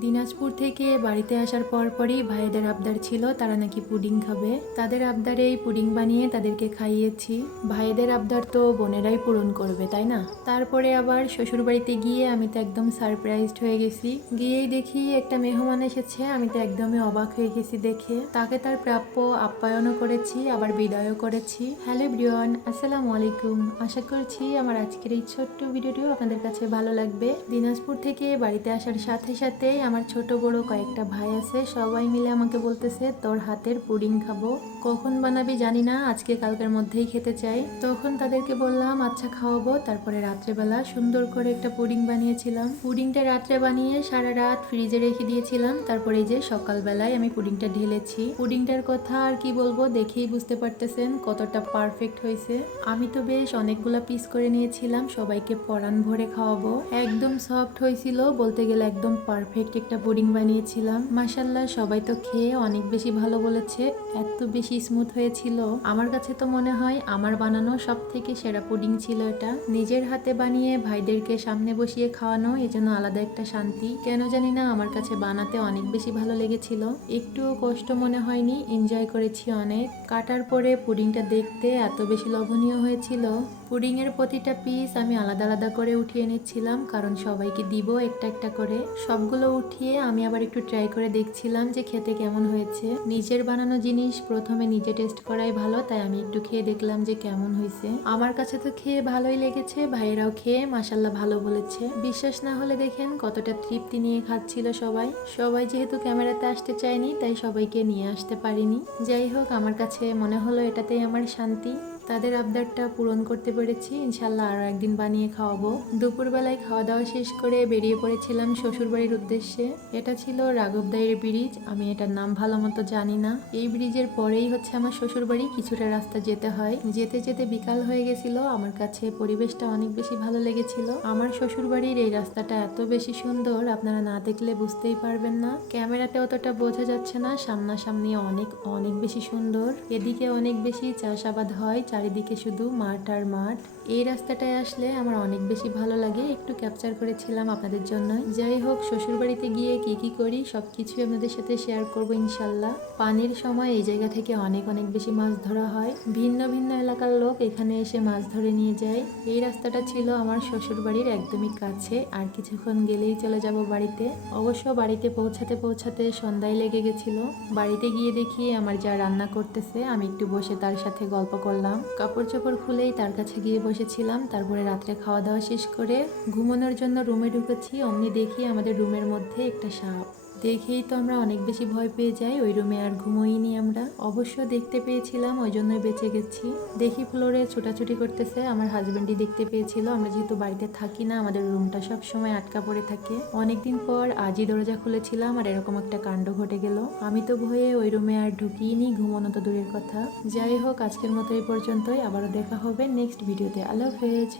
দিনাজপুর থেকে বাড়িতে আসার পর পরই ভাইদের আবদার ছিল তারা নাকি পুডিং খাবে। তাদের আবদারে এই পুডিং বানিয়ে তাদেরকে খাইয়েছি। ভাইদের আবদার তো বোনেরাই পূরণ করবে, তাই না? তারপরে আবার শ্বশুর বাড়িতে গিয়ে আমি তো একদম সারপ্রাইজড হয়ে গেছি। গিয়েই দেখি একটা মেহমান এসেছে, আমি তো একদমই অবাক হয়ে গেছি দেখে। তাকে তার প্রাপ্য আপ্যায়নও করেছি, আবার বিদায়ও করেছি। হ্যালো ব্রিয়ন আসসালামু আলাইকুম। আশা করছি আমার আজকের এই ছোট্ট ভিডিওটিও আপনাদের কাছে ভালো লাগবে। দিনাজপুর থেকে বাড়িতে আসার সাথে সাথে আমার ছোট বড় কয়েকটা ভাই আছে, সবাই মিলে আমাকে বলতেছে, তোর হাতের পুডিং খাব। কখন বানাবি জানি না, আজকে কালকের মধ্যেই খেতে চাই। তখন তাদেরকে বললাম আচ্ছা খাওয়াবো। তারপরে রাত্রেবেলা সুন্দর করে একটা পুডিং বানিয়েছিলাম। পুডিংটা রাত্রে বানিয়ে সারা রাত ফ্রিজে রেখে দিয়েছিলাম। তারপরে যে সকালবেলায় আমি পুডিংটা ঢেলেছি। পুডিংটার কথা আর কি বলব, দেখেই বুঝতে পারতেছেন কতটা পারফেক্ট হয়েছে। আমি তো বেশ অনেকগুলা পিস করে নিয়েছিলাম, সবাইকে পরান ভরে খাওয়াবো। একদম সফট হয়েছিল, বলতে গেলে একদম পারফেক্ট একটা পুডিং বানিয়েছিলাম। মাসাল্লাহ সবাই তো খেয়ে অনেক বেশি ভালো বলেছে। এত বেশি স্মুথ হয়েছিল। আমার কাছে তো মনে হয় আমার বানানো সব থেকে সেরা পুডিং ছিল এটা। নিজের হাতে বানিয়ে ভাইদেরকে সামনে বসিয়ে খাওয়ানো এজন্য আলাদা একটা শান্তি। কেন জানি না আমার কাছে বানাতে অনেক বেশি ভালো লেগেছিল। একটু কষ্ট মনে হয়নি এনজয় করেছি অনেক। কাটার পরে পুডিংটা দেখতে এত বেশি লোভনীয় হয়েছিল। পুডিং এর প্রতিটা পিস আমি আলাদা আলাদা করে উঠিয়ে নিচ্ছিলাম, কারণ সবাইকে দিব একটা একটা করে। সবগুলো উঠিয়ে আমি আবার একটু ট্রাই করে দেখছিলাম যে খেতে কেমন হয়েছে। নিজের বানানো জিনিস প্রথমে নিজে টেস্ট করাই ভালো, তাই আমি একটু খেয়ে দেখলাম যে কেমন হয়েছে। আমার কাছে তো খেয়ে ভালোই লেগেছে, ভাইয়েরাও খেয়ে মাসাল্লাহ ভালো বলেছে। বিশ্বাস না হলে দেখেন কতটা তৃপ্তি নিয়ে খাচ্ছিল সবাই। সবাই যেহেতু ক্যামেরাতে আসতে চায়নি, তাই সবাইকে নিয়ে আসতে পারিনি। যাই হোক, আমার কাছে মনে হলো এটাতেই আমার শান্তি। তাদের আবদারটা পূরণ করতে পেরেছি। ইনশাল্লাহ আরও একদিন বানিয়ে খাওয়াবো। দুপুরবেলায় খাওয়া দাওয়া শেষ করে বেরিয়ে পড়েছিলাম শ্বশুরবাড়ির উদ্দেশ্যে। এটা ছিল রাঘবদাইয়ের ব্রিজ। আমি এটার নাম ভালো মতো জানি না। এই ব্রিজের পরেই হচ্ছে আমার শ্বশুরবাড়ি কিছুটা রাস্তা যেতে হয়। যেতে যেতে বিকাল হয়ে গেছিল। আমার কাছে পরিবেশটা অনেক বেশি ভালো লেগেছিল। আমার শ্বশুরবাড়ির এই রাস্তাটা এত বেশি সুন্দর, আপনারা না দেখলে বুঝতেই পারবেন না। ক্যামেরাতে অতটা বোঝা যাচ্ছে না। সামনাসামনি অনেক অনেক বেশি সুন্দর। এদিকে অনেক বেশি চাষাবাদ হয় চারিদিকে শুধু মাঠ আর মাঠ। এই রাস্তাটায় আসলে আমার অনেক বেশি ভালো লাগে। একটু ক্যাপচার করেছিলাম আপনাদের জন্য যাই হোক, শ্বশুরবাড়িতে গিয়ে কি কি করি সব কিছুই আপনাদের সাথে শেয়ার করব ইনশাল্লাহ। পানির সময় এই জায়গা থেকে অনেক অনেক বেশি মাছ ধরা হয়। ভিন্ন ভিন্ন এলাকার লোক এখানে এসে মাছ ধরে নিয়ে যায়। এই রাস্তাটা ছিল আমার শ্বশুরবাড়ির একদমই কাছে। আর কিছুক্ষণ গেলেই চলে যাব বাড়িতে। অবশ্য বাড়িতে পৌঁছাতে পৌঁছাতে সন্ধ্যায় লেগে গেছিল। বাড়িতে গিয়ে দেখি আমার যা রান্না করতেছে, আমি একটু বসে তার সাথে গল্প করলাম। কাপড় চোপড় খুলেই তার কাছে গিয়ে বসেছিলাম। তারপরে রাত্রে খাওয়া দাওয়া শেষ করে ঘুমানোর জন্য রুমে ঢুকেছি। অমনি দেখি আমাদের রুমের মধ্যে একটা সাপ। দেখেই তো আমরা অনেক বেশি ভয় পেয়ে যাই, ওই রুমে আর ঘুমোইনি আমরা। অবশ্য দেখতে পেয়েছিলাম, ওই জন্যই বেঁচে গেছি। দেখি ফ্লোরে ছোটাছুটি করতেছে, আমার হাজব্যান্ডই দেখতে পেয়েছিল। আমরা যেহেতু বাড়িতে থাকি না, আমাদের রুমটা সব সময় আটকা পড়ে থাকে। অনেকদিন পর আজই দরজা খুলেছিলাম আর এরকম একটা কাণ্ড ঘটে গেল। আমি তো ভয়ে ওই রুমে আর ঢুকিনি ঘুমানো তো দূরের কথা। যাই হোক, আজকের মতো এই পর্যন্তই। আবারও দেখা হবে নেক্সট ভিডিওতে। আল্লাহ হাফেজ।